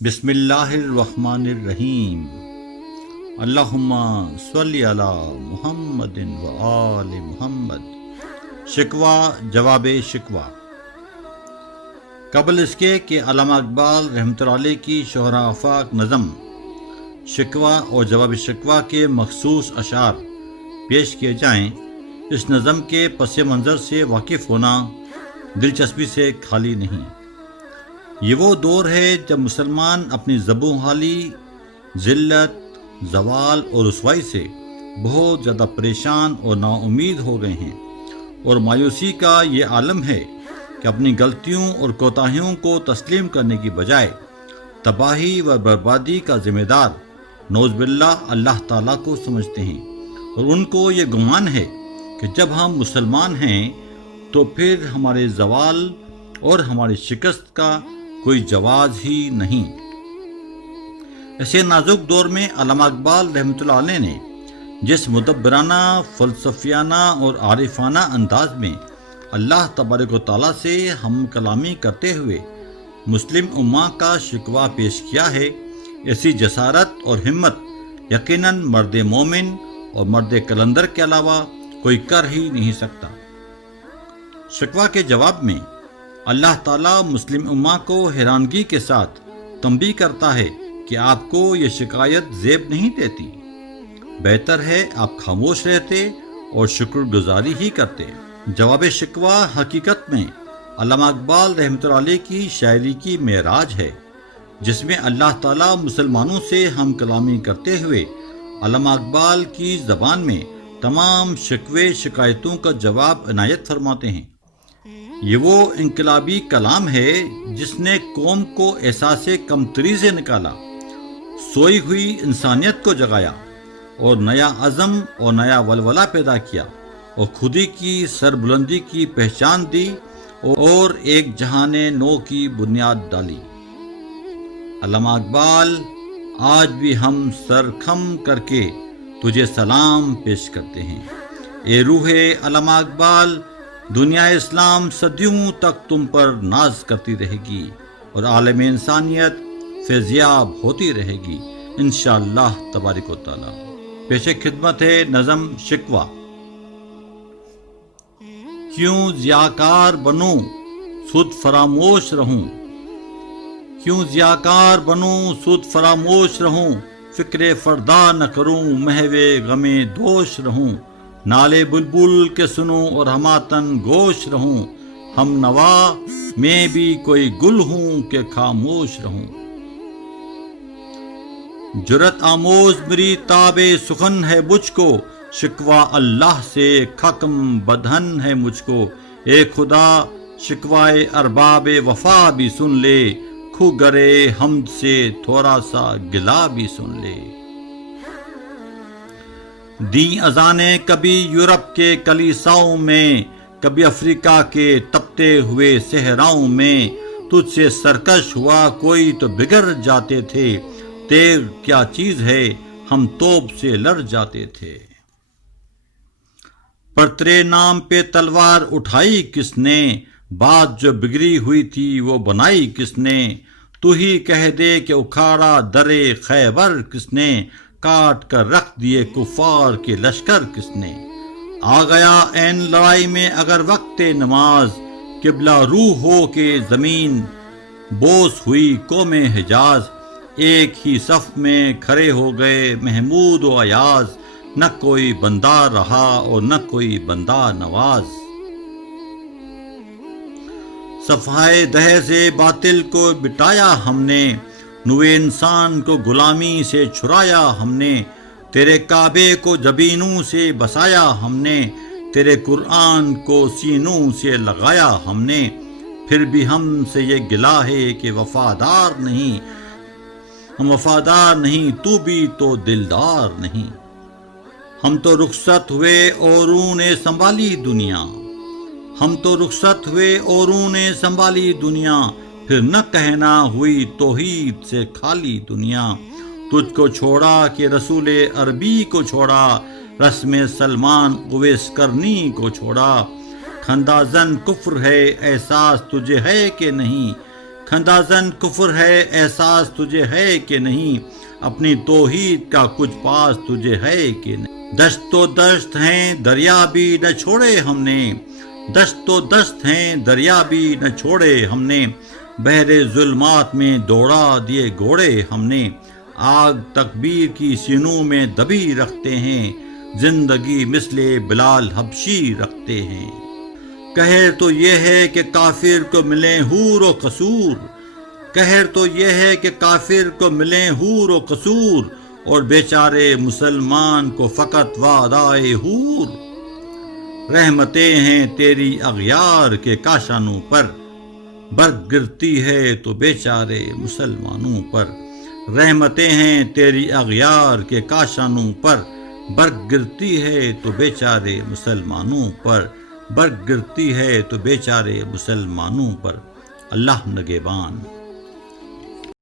بسم اللہ الرحمن الرحیم۔ اللہم صلی علی محمد و آل محمد۔ شکوہ جواب شکوہ۔ قبل اس کے کہ علامہ اقبال رحمۃ اللہ علیہ کی شہرا آفاق نظم شکوہ اور جواب شکوہ کے مخصوص اشعار پیش کیے جائیں، اس نظم کے پس منظر سے واقف ہونا دلچسپی سے خالی نہیں۔ یہ وہ دور ہے جب مسلمان اپنی زبوں حالی، ذلت، زوال اور رسوائی سے بہت زیادہ پریشان اور نا امید ہو گئے ہیں، اور مایوسی کا یہ عالم ہے کہ اپنی غلطیوں اور کوتاہیوں کو تسلیم کرنے کی بجائے تباہی و بربادی کا ذمہ دار نعوذ باللہ اللہ تعالیٰ کو سمجھتے ہیں، اور ان کو یہ گمان ہے کہ جب ہم مسلمان ہیں تو پھر ہمارے زوال اور ہماری شکست کا کوئی جواز ہی نہیں۔ ایسے نازک دور میں علامہ اقبال رحمۃ اللہ علیہ نے جس مدبرانہ، فلسفیانہ اور عارفانہ انداز میں اللہ تبارک و تعالیٰ سے ہم کلامی کرتے ہوئے مسلم امہ کا شکوہ پیش کیا ہے، ایسی جسارت اور ہمت یقیناً مرد مومن اور مرد کلندر کے علاوہ کوئی کر ہی نہیں سکتا۔ شکوہ کے جواب میں اللہ تعالیٰ مسلم امہ کو حیرانگی کے ساتھ تنبیہ کرتا ہے کہ آپ کو یہ شکایت زیب نہیں دیتی، بہتر ہے آپ خاموش رہتے اور شکر گزاری ہی کرتے۔ جواب شکوہ حقیقت میں علامہ اقبال رحمۃ اللہ علیہ کی شاعری کی معراج ہے، جس میں اللہ تعالیٰ مسلمانوں سے ہم کلامی کرتے ہوئے علامہ اقبال کی زبان میں تمام شکوے شکایتوں کا جواب عنایت فرماتے ہیں۔ یہ وہ انقلابی کلام ہے جس نے قوم کو احساس کمتری سے نکالا، سوئی ہوئی انسانیت کو جگایا، اور نیا عزم اور نیا ولولہ پیدا کیا، اور خودی کی سربلندی کی پہچان دی، اور ایک جہان نو کی بنیاد ڈالی۔ علامہ اقبال، آج بھی ہم سر خم کر کے تجھے سلام پیش کرتے ہیں۔ اے روح علامہ اقبال، دنیا اسلام صدیوں تک تم پر ناز کرتی رہے گی، اور عالم انسانیت فیضیاب ہوتی رہے گی انشاءاللہ تبارک و تعالی۔ پیش خدمت ہے نظم شکوہ۔ کیوں ضیاکار بنوں سود فراموش رہوں، کیوں ضیاکار بنوں سود فراموش رہوں، فکر فردا نہ کروں محو غم دوش رہوں، نالے بلبل کے سنوں اور ہماتن گوش رہوں، ہم نوا میں بھی کوئی گل ہوں کہ خاموش رہوں۔ جرت آموز میری تاب سخن ہے مجھ کو، شکوہ اللہ سے حکم بدہن ہے مجھ کو، اے خدا شکوائے ارباب وفا بھی سن لے، کھو گرے حمد سے تھوڑا سا گلا بھی سن لے۔ دی اذانیں کبھی یورپ کے کلیساؤں میں، کبھی افریقہ کے تپتے ہوئے صحراؤں میں، تجھ سے سرکش ہوا کوئی تو بگڑ جاتے تھے، تیر کیا چیز ہے ہم توپ سے لڑ جاتے تھے۔ پر تیرے نام پہ تلوار اٹھائی کس نے، بات جو بگڑی ہوئی تھی وہ بنائی کس نے، تو ہی کہہ دے کہ اکھاڑا درے خیبر کس نے، کاٹ کر رکھ دیے کفار کے لشکر کس نے۔ آ گیا این لڑائی میں اگر وقت نماز، قبلہ روح ہو کے زمین بوس ہوئی قوم حجاز، ایک ہی صف میں کھڑے ہو گئے محمود و ایاز، نہ کوئی بندہ رہا اور نہ کوئی بندہ نواز۔ صفحۂ دہ سے باطل کو بٹایا ہم نے، نوے انسان کو غلامی سے چھڑایا ہم نے، تیرے کعبے کو جبینوں سے بسایا ہم نے، تیرے قرآن کو سینوں سے لگایا ہم نے، پھر بھی ہم سے یہ گلہ ہے کہ وفادار نہیں، ہم وفادار نہیں تو بھی تو دلدار نہیں۔ ہم تو رخصت ہوئے اوروں نے سنبھالی دنیا، ہم تو رخصت ہوئے اوروں نے سنبھالی دنیا، پھر نہ کہنا ہوئی توحید سے خالی دنیا۔ تجھ کو چھوڑا کہ رسول عربی کو چھوڑا، رسم سلمان اویس کرنی کو چھوڑا، کھندازن کفر ہے احساس تجھے ہے کہ نہیں، کھندازن کفر ہے احساس تجھے ہے کہ نہیں، اپنی توحید کا کچھ پاس تجھے ہے کہ نہیں۔ دشت و دشت ہیں دریا بھی نہ چھوڑے ہم نے، دشت و دشت ہیں دریا بھی نہ چھوڑے ہم نے، بحر ظلمات میں دوڑا دیے گھوڑے ہم نے، آگ تکبیر کی سینوں میں دبی رکھتے ہیں، زندگی مثل بلال حبشی رکھتے ہیں۔ قہر تو یہ ہے کہ کافر کو ملیں حور و قصور، قہر تو یہ ہے کہ کافر کو ملیں حور و قصور، اور بیچارے مسلمان کو فقط وعدائے حور۔ رحمتیں ہیں تیری اغیار کے کاشانوں پر، برگ گرتی ہے تو بیچارے مسلمانوں پر۔ رحمتیں ہیں تیری اغیار کے کاشانوں پر، برگ گرتی ہے تو بیچارے مسلمانوں پر، برگ گرتی ہے تو بیچارے مسلمانوں پر۔ اللہ نگہبان۔